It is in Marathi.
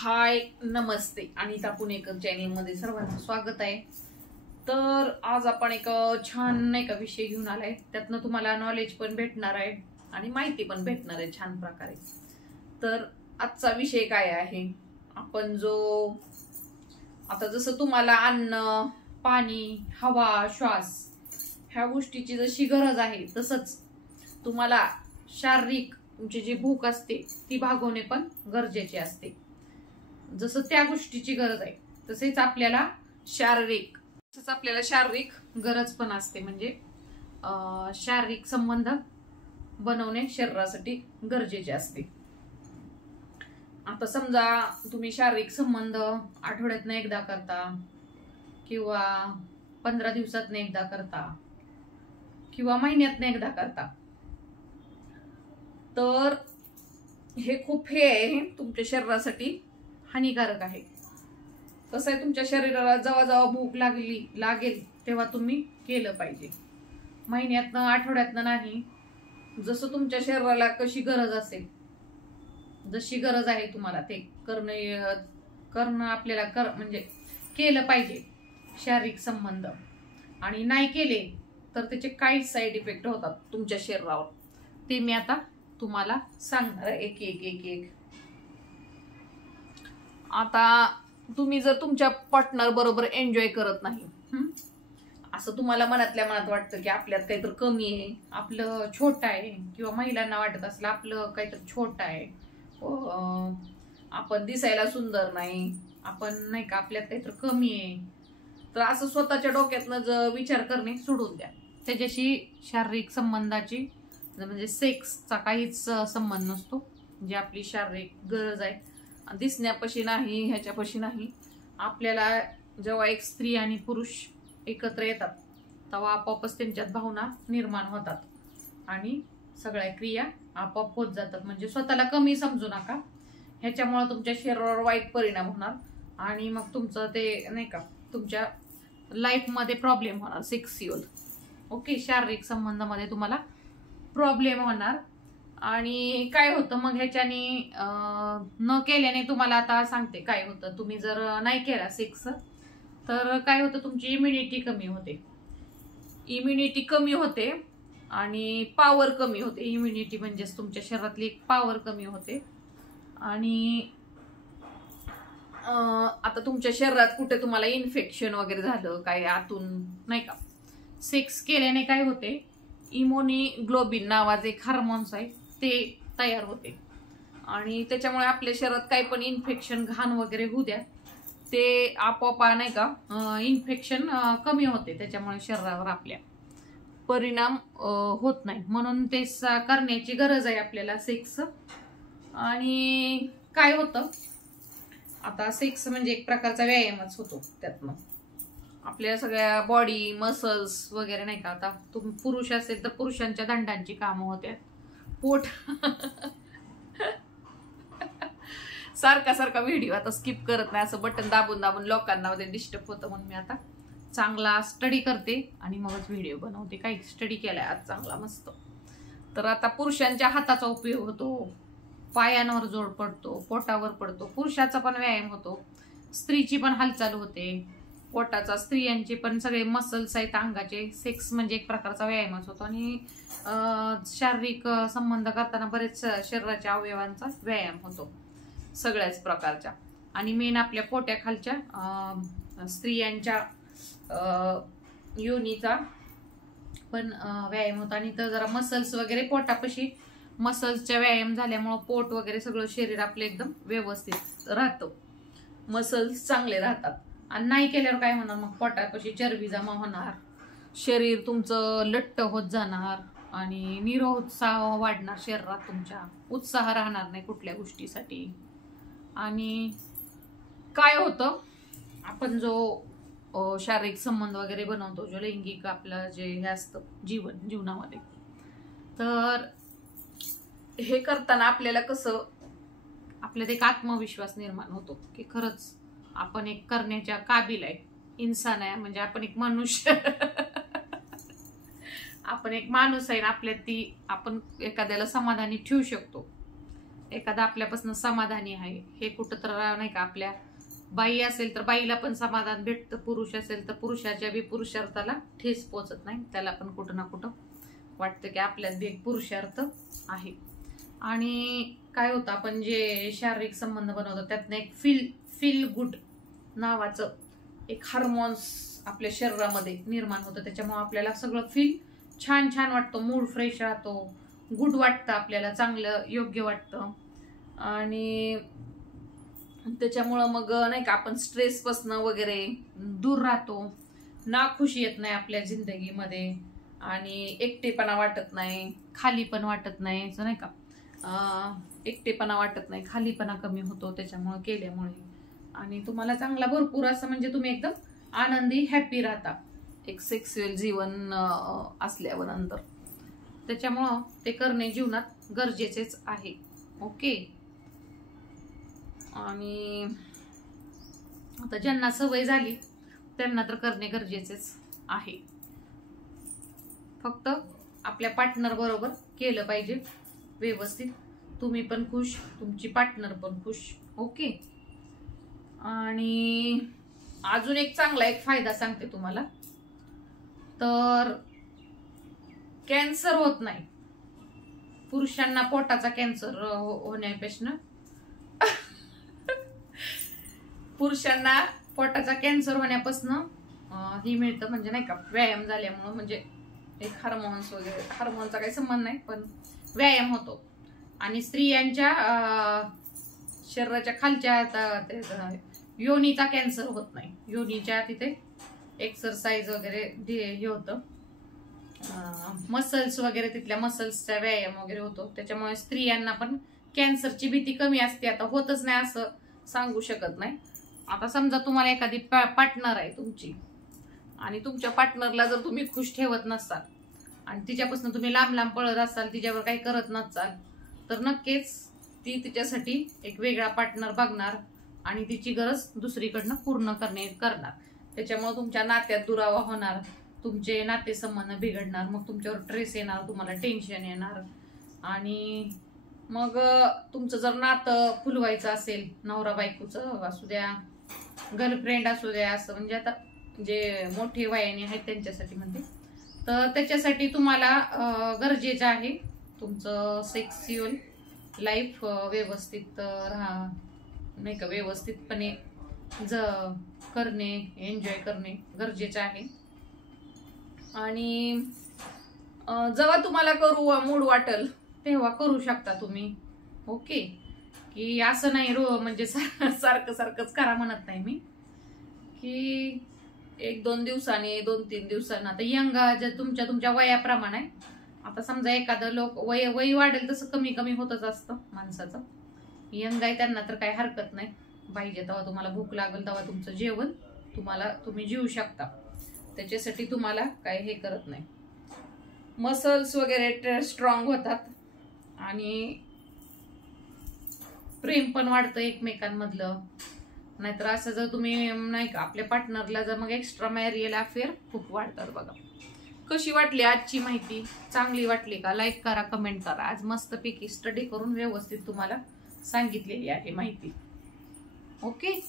हाय नमस्ते अनिता पुणेकर चॅनल मध्ये सर्वांचं स्वागत आहे। तर आज आपण एक छान नाही का विषय घेऊन आलाय, त्यातनं तुम्हाला नॉलेज पण भेटणार आहे आणि माहिती पण भेटणार आहे छान प्रकारे। तर आजचा विषय काय आहे, आपण जो आता जसं तुम्हाला अन्न पाणी हवा श्वास ह्या गोष्टीची जशी गरज आहे, तसंच तुम्हाला शारीरिक तुमची जी भूक असते ती भागवणे पण गरजेचे असते। जसं त्या गोष्टीची गरज आहे तसेच आपल्याला शारीरिक गरज पण असते। म्हणजे शारीरिक संबंध बनवणे शरीरासाठी गरजेचे असते। आता समजा तुम्ही शारीरिक संबंध आठवड्यातून एकदा करता किंवा 15 दिवसातून एकदा करता किंवा महिन्यातून एकदा करता, तर हे खूप आहे तुमच्या शरीरासाठी हानिकारक आहे। कसं आहे, तुमच्या शरीराला जेव्हा जेव्हा भूक लागेल तेव्हा तुम्ही केलं पाहिजे। महिन्यातनं आठवड्यातनं नाही, जसं तुमच्या शरीराला कशी गरज असेल, जशी गरज आहे तुम्हाला ते करणं आपल्याला म्हणजे केलं पाहिजे शारीरिक संबंध। आणि नाही केले तर त्याचे काही साईड इफेक्ट होतात तुमच्या शरीरावर, ते मी आता तुम्हाला सांगणार आहे एक एक एक एक। आता तुम्ही जर तुमच्या पार्टनर बरोबर एन्जॉय करत नाही, असं तुम्हाला मनातल्या मनात वाटतं की आपल्यात काहीतरी कमी आहे, आपलं छोटं आहे, किंवा महिलांना वाटत असलं आपलं काहीतरी छोटं आहे, आपण दिसायला सुंदर नाही, आपण नाही का आपल्यात काहीतरी कमी आहे, तर असं स्वतःच्या डोक्यातनं विचार करणे सोडून द्या। त्याच्याशी शारीरिक संबंधाची म्हणजे सेक्सचा काहीच संबंध नसतो। जी आपली शारीरिक गरज आहे दिसण्यापाशी नाही, ह्याच्यापाशी नाही। आपल्याला जेव्हा एक स्त्री आणि पुरुष एकत्र येतात तेव्हा आपोआपच त्यांच्यात भावना निर्माण होतात आणि सगळ्या क्रिया आपोआप होत जातात। म्हणजे स्वतःला कमी समजू नका, ह्याच्यामुळे तुमच्या शरीरावर वाईट परिणाम होणार आणि मग तुमचं ते नाही का तुमच्या लाईफ मध्ये प्रॉब्लेम होणार, सेक्सियल ओके शारीरिक संबंधामध्ये तुम्हाला प्रॉब्लेम होणार। आणि काय होतं मग ह्याच्याने न केल्याने, तुम्हाला आता सांगते काय होतं। तुम्ही जर नाही केला सेक्स तर काय होतं, तुमची इम्युनिटी कमी होते आणि पॉवर कमी होते। इम्युनिटी म्हणजेच तुमच्या शरीरातली एक पॉवर कमी होते। आणि आता तुमच्या शरीरात कुठे तुम्हाला इन्फेक्शन वगैरे झालं काय आतून नाही का, सेक्स केल्याने काय होते, इम्युनोग्लोबिन नावाचे एक हार्मोन्स आहे ते तयार होते आणि त्याच्यामुळे आपल्या शरीरात काही पण इन्फेक्शन घाण वगैरे होऊ द्या, ते आपोआप नाही का इन्फेक्शन कमी होते। त्याच्यामुळे शरीरावर आपल्या परिणाम होत नाही, म्हणून ते करण्याची गरज आहे आपल्याला सेक्स। आणि काय होतं, आता सेक्स म्हणजे एक प्रकारचा व्यायामच होतो, त्यातनं आपल्या सगळ्या बॉडी मसल्स वगैरे नाही का। आता तुम्ही पुरुष असेल तर पुरुषांच्या दंडांची कामं होत्या, पोट सारखा व्हिडिओ आता स्किप करत नाही, असं बटन दाबून दाबून लोकांना मध्ये डिस्टर्ब होतं, म्हणून मी आता चांगला स्टडी करते आणि मगच व्हिडिओ बनवते। काही स्टडी केलाय आज चांगला मस्त। तर आता पुरुषांच्या हाताचा उपयोग होतो, पायांवर जोर पडतो, पोटावर पडतो, पुरुषाचा पण व्यायाम होतो, स्त्रीची पण हालचाल होते पोटाचा, स्त्रियांचे पण सगळे मसल्स आहेत अंगाचे। सेक्स म्हणजे एक प्रकारचा व्यायामच होतो आणि शारीरिक संबंध करताना बरेच शरीराच्या अवयवांचा व्यायाम होतो सगळ्याच प्रकारच्या। आणि मेन आपल्या पोट्याखालच्या स्त्रियांच्या योनीचा पण व्यायाम होतो। आणि तर जरा मसल्स वगैरे पोटापाशी मसल्सच्या व्यायाम झाल्यामुळं पोट वगैरे सगळं शरीर आपलं एकदम व्यवस्थित राहतं, मसल्स चांगले राहतात। आणि नाही केल्यावर काय होणार, मग पोटापाशी चरबी जमा होणार, शरीर तुमचं लठ्ठ होत जाणार आणि निरोत्साह वाढणार शरीरात, तुमच्या उत्साह राहणार नाही कुठल्या गोष्टीसाठी। आणि काय होतं, आपण जो शारीरिक संबंध वगैरे बनवतो, जो लैंगिक आपलं जे हे असतं जीवनामध्ये, तर हे करताना आपल्याला कसं आपल्यात एक आत्मविश्वास निर्माण होतो की खरंच आपण एक करण्याच्या काबिल आहे, इन्सान आहे, म्हणजे आपण एक मनुष्य आपण एक माणूस आहे, आपल्यात ती आपण एखाद्याला समाधानी ठेवू शकतो। एखादा आपल्यापासून समाधानी आहे हे कुठं तर नाही का, आपल्या बाई असेल तर बाईला पण समाधान भेटतं, पुरुष असेल तर पुरुषाच्या बी पुरुषार्थाला ठेस पोचत नाही, त्याला पण कुठं ना कुठं वाटतं की आपल्यात बी एक पुरुषार्थ आहे. आणि काय होतं, आपण जे शारीरिक संबंध बनवतो त्यातनं एक फील गुड नावाचं एक हार्मोन्स आपल्या शरीरामध्ये निर्माण होतं. त्याच्यामुळे आपल्याला सगळं फील छान छान वाटतं, मूड फ्रेश राहतो, गुड वाटतं, आपल्याला चांगलं योग्य वाटतं. आणि त्याच्यामुळं मग नाही का आपण स्ट्रेसपासनं वगैरे दूर राहतो, नाखुशी येत नाही आपल्या जिंदगीमध्ये, आणि एकटेपणा वाटत नाही, खाली पण वाटत नाही, असं नाही का, एकटेपणा वाटत नाही, खालीपणा कमी होतो त्याच्यामुळे केल्यामुळे. आणि तुम्हाला चांगला भरपूर असं म्हणजे तुम्ही एकदम आनंदी हॅपी राहता एक सेक्स्युअल जीवन असल्यावर नंतर. त्याच्यामुळं ते करणे जीवनात गरजेचेच आहे. ओके. आणि आता ज्यांना सवय झाली त्यांना तर करणे गरजेचेच आहे. फक्त आपल्या पार्टनर बरोबर केलं पाहिजे व्यवस्थित, तुम्ही पण खुश, तुमची पार्टनर पण खुश. ओके. आणि अजून एक चांगला एक फायदा सांगते तुम्हाला, तर कॅन्सर होत नाही. पुरुषांना पोटाचा कॅन्सर होण्यापेक्षा पुरुषांना पोटाचा कॅन्सर होण्यापासून ही मिळतं, म्हणजे नाही का, व्यायाम झाल्यामुळं, म्हणजे एक हार्मोन्स वगैरे, हार्मोनचा काही संबंध नाही पण व्यायाम होतो. आणि स्त्रियांच्या शरीराच्या खालच्या योनीचा कॅन्सर होत नाही. योनीच्या तिथे एक्सरसाइज वगैरे हे होतं, मसल्स वगैरे, तिथल्या मसल्सचा व्यायाम वगैरे होतो. त्याच्यामुळे स्त्रियांना पण कॅन्सरची भीती कमी असते. आता होतच नाही असं सांगू शकत नाही. आता समजा तुम्हाला एखादी पार्टनर आहे तुमची, आणि तुमच्या पार्टनरला जर तुम्ही खुश ठेवत नसाल आणि तिच्यापासून तुम्ही लांब लांब पळत असाल, तिच्यावर काही करत नसाल, तर नक्कीच ती तिच्यासाठी एक वेगळा पार्टनर बघणार आणि तिची गरज दुसरीकडनं पूर्ण करणार. त्याच्यामुळे तुमच्या नात्यात दुरावा होणार, तुमचे नातेसंबंध बिघडणार, मग तुमच्यावर स्ट्रेस येणार, तुम्हाला टेन्शन येणार. आणि मग तुमचं जर नातं फुलवायचं असेल, नवरा बायकोचं असू द्या, गर्लफ्रेंड असू द्या, असं म्हणजे आता जे मोठे वयाने आहेत त्यांच्यासाठी म्हणते, तर त्याच्यासाठी तुम्हाला गरजेचं आहे तुमचं सेक्स्युअल लाईफ व्यवस्थित नाही का, व्यवस्थितपणे करणे, एन्जॉय करणे गरजेचं आहे. आणि जेव्हा तुम्हाला करू मूड वाटेल तेव्हा करू शकता तुम्ही. ओके. की असं नाही म्हणजे सारखं सारखंच करा म्हणत नाही मी, की 1-2 दिवसांनी, 2-3 दिवसांनी. आता यंग तुमच्या वयाप्रमाणे, आता समजा एखादं लोक वय वाढेल तसं कमी कमी होतच असतं माणसाचं. यंग आहे त्यांना तर काही हरकत नाही, पाहिजे तेव्हा तुम्हाला भूक लागेल तेव्हा तुमचं जेवण तुम्ही जेवू शकता. त्याच्यासाठी तुम्हाला काही हे करत नाही. मसल्स वगैरे स्ट्रॉंग होतात आणि प्रेम पण वाढतं एकमेकांमधलं. नाहीतर असं जर तुम्ही नाही का, आपल्या पार्टनरला जर मग एक्स्ट्रा मॅरियल अफेअर खूप वाढतात. बघा कशी वाटली आजची माहिती, चांगली वाटली का लाईक करा, कमेंट करा. आज मस्तपैकी स्टडी करून व्यवस्थित तुम्हाला सांगितलेली आहे माहिती. ओके.